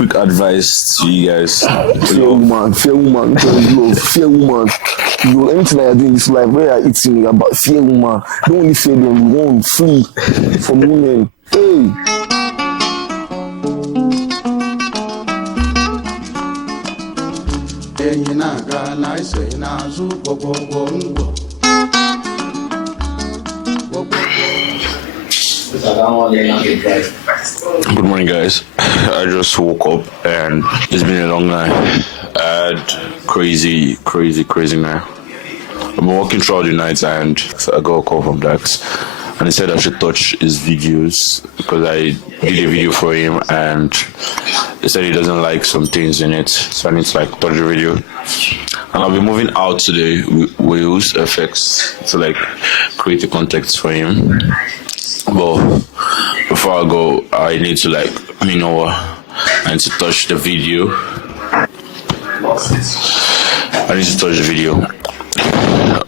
quick advice to you guys. Fear woman, fear woman, fear woman. You anything that you're doing in this life, where you're eating, you're about fear woman. Don't only fear them, you want free from women. Hey. Good morning, guys. I just woke up and it's been a long night. I had crazy night. I've been working throughout the night and I got a call from Dax and he said I should touch his videos because I did a video for him and he said he doesn't like some things in it, so I need to like touch the video. And I'll be moving out today. We use FX to like create a context for him. But before I go, I need to I need to touch the video. I need to touch the video.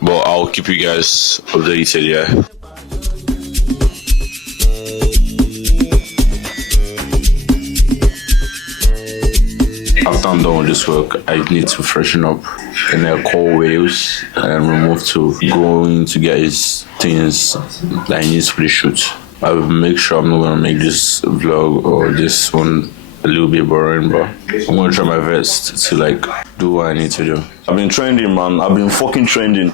But I'll keep you guys updated, yeah. After I'm done with this work, I need to freshen up and then call Wales and remove to going to get his things that he needs for the shoot. I will make sure I'm not gonna make this vlog or this one a little bit boring, but I'm gonna try my best to do what I need to do. I've been trending, man. I've been fucking trending.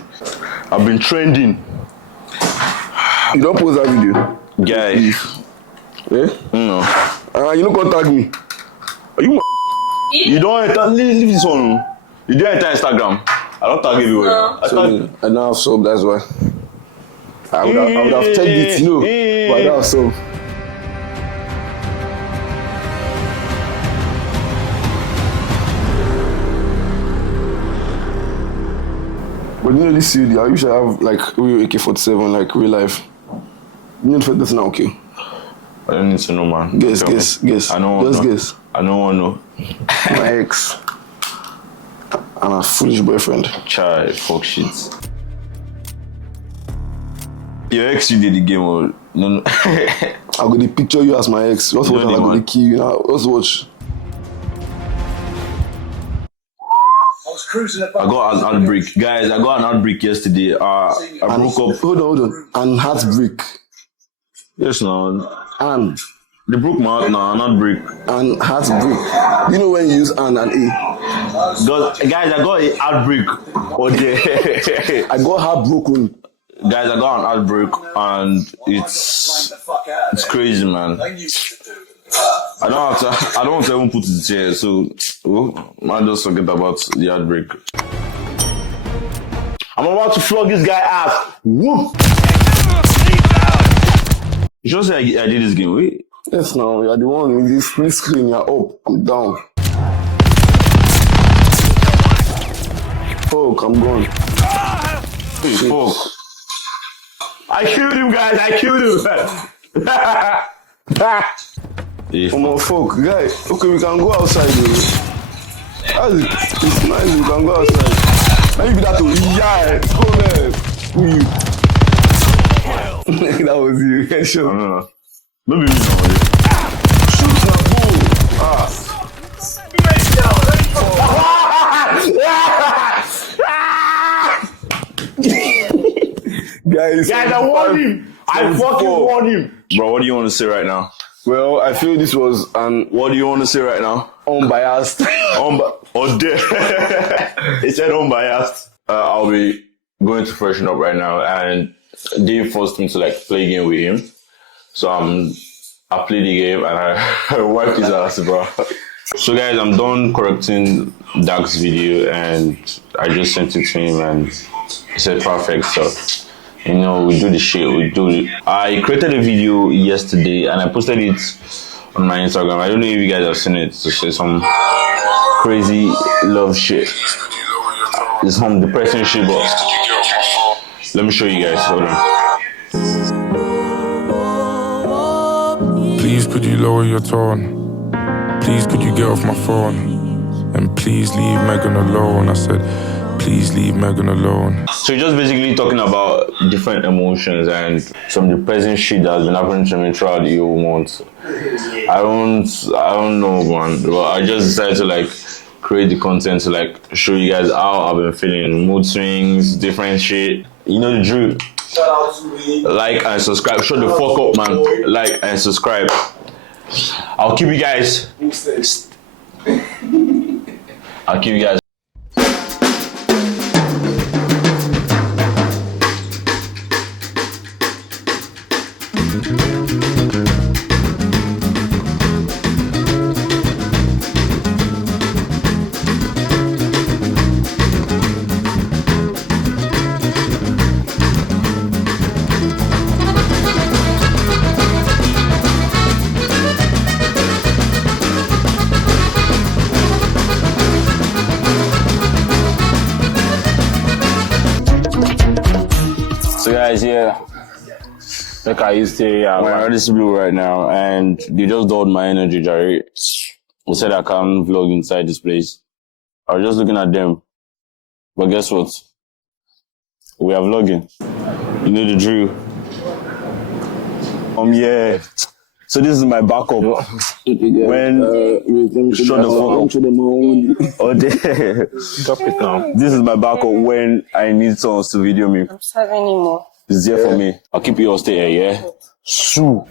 I've been trending. You don't post that video? Guy. Yeah? No. You don't contact me. Are you You don't enter, leave this one. You don't enter Instagram. I don't tag everywhere. No. I don't have soap, that's why. I would have checked it, but I don't have soap. But you know this CD, I wish I have real AK-47, real life. You know that's not okay. I don't need to know, man. Guess. I don't want to know. Guess. I don't want to know. My ex. And a foolish boyfriend. Child, fuck shit. Your ex, you did the game, or no? I'm going to picture you as my ex. Just watch, I'm going to kill you now. Just watch. I got an outbreak. Guys, I got an outbreak yesterday. I broke up. Hold on. And heartbreak. Yes, no. And they broke my heart now, not break. And heartbreak. You know when you use and A? Guys, I got an outbreak. Oh, yeah. I got heartbroken. Guys, I got an outbreak and it's crazy, man. I don't want to even put it here, so I just forget about the outbreak. I'm about to flog this guy ass. Woo! You just say I did this game, wait? Yes, now you're the one in this split screen, you're up, I'm down. Fuck, I'm gone. Hey, fuck. I killed him, guys, I killed him. Oh my fuck, guys. Okay, we can go outside, dude. It's nice, we can go outside. Maybe that will yeah, go there. Who you? That was you. Yeah, sure. Maybe me now. Shoot na ball. Guys, I warned him. I fucking warned him. Bro, what do you want to say right now? Well, I feel this was what do you want to say right now? Unbiased. He said unbiased. I'll be going to freshen up right now, and Dave forced me to play a game with him. So I played the game and I wiped his ass, bro. So guys, I'm done correcting Dark's video and I just sent it to him and he said perfect. So we do the shit, I created a video yesterday and I posted it on my Instagram. I don't know if you guys have seen it. To say some crazy love shit. It's some depressing shit, but let me show you guys. Hold on. Please could you lower your tone? Please could you get off my phone? And please leave Megan alone. I said, please leave Megan alone. So you're just basically talking about different emotions and some depressing shit that has been happening to me throughout the whole month. I don't know, man. But I just decided to like create the content to like show you guys how I've been feeling, mood swings, different shit. You know the drill. Shout out to me. Like and subscribe. Shut the fuck up, man. Like and subscribe. I'll keep you guys. I'll keep you guys. So guys, yeah, like I used to, yeah, my heart is blue right now, and they just dulled my energy, Jerry. They said I can't vlog inside this place. I was just looking at them, but guess what? We are vlogging. You know the drill. Yeah. So this is my backup. When shut the fuck up. Oh, drop it down. This is my backup when I need someone to video me. I'm serving anymore. It's there for me. I'll keep you all stay here, yeah? Shoo.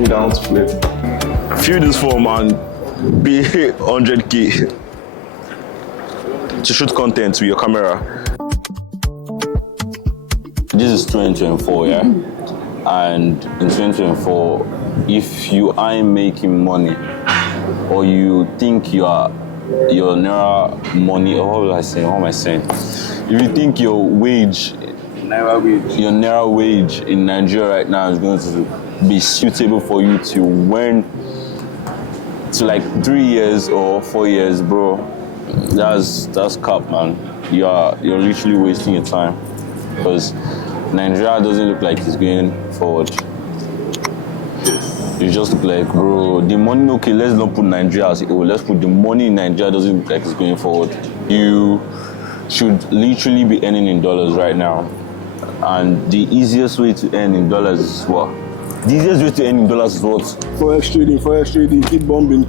You down to flip. Fill this for man. Be 100k to shoot content with your camera. This is 2024, yeah? And in 2024, if you aren't making money or you think your naira money, or what am I saying? If you think your naira wage in Nigeria right now is going to be suitable for you to win to like 3 years or 4 years, bro, that's cap, man. You're literally wasting your time because Nigeria doesn't look like it's going forward. It just look like, bro, the money, okay, let's not put Nigeria as let's put the money in Nigeria doesn't look like it's going forward. You should literally be earning in dollars right now. And the easiest way to earn in dollars is what? The easiest way to earn in dollars is what? Forex trading, keep bombing.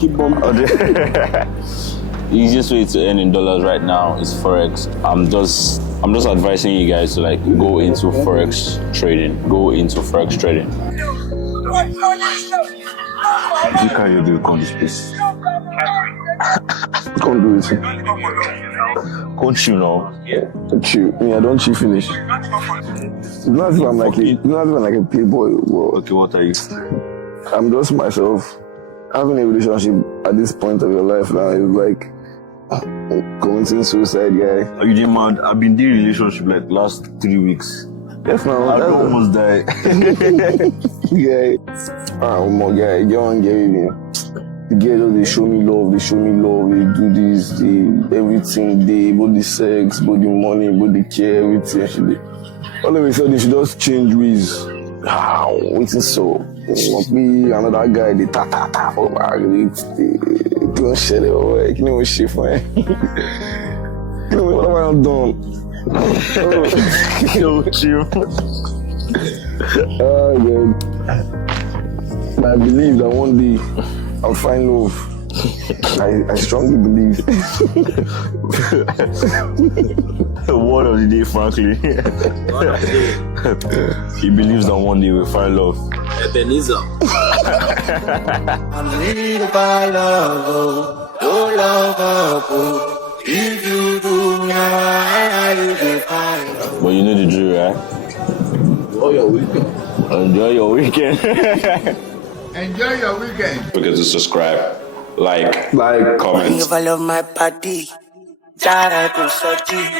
The easiest way to earn in dollars right now is Forex. I'm just advising you guys to like go into Forex trading. You can't do this, please. Can't do it. Can't you know? Chew. Yeah, don't chew finish. It's not as if I'm like a playboy. Bro. Okay, what are you? I'm just myself. Having a relationship at this point of your life now is like committing suicide, guy. Are you the man? I've been in a relationship like last 3 weeks. Yes, man. I almost died. Yeah. One more guy. Get on, get with me. The girls, they show me love, they do this, everything, both the sex, both the money, both the care, everything. All of a sudden, she just change ways. Waiting so. Must be another guy, they ta for my don't share it away. You know what shit for him? You know what have I done? Yo, chill. Oh, God. But I believe that one day I'll find love. I strongly believe. Word of the day, frankly. He believes that one day we'll find love. Ebenezer. I'm ready to buy love, no love, if you do now, I will find love. But you know the drill, right? Enjoy your weekend. Enjoy your weekend. Enjoy your weekend. Don't forget to subscribe, like, comment. If I love my body, that I go so deep.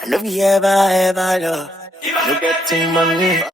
I love you ever love. No getting money.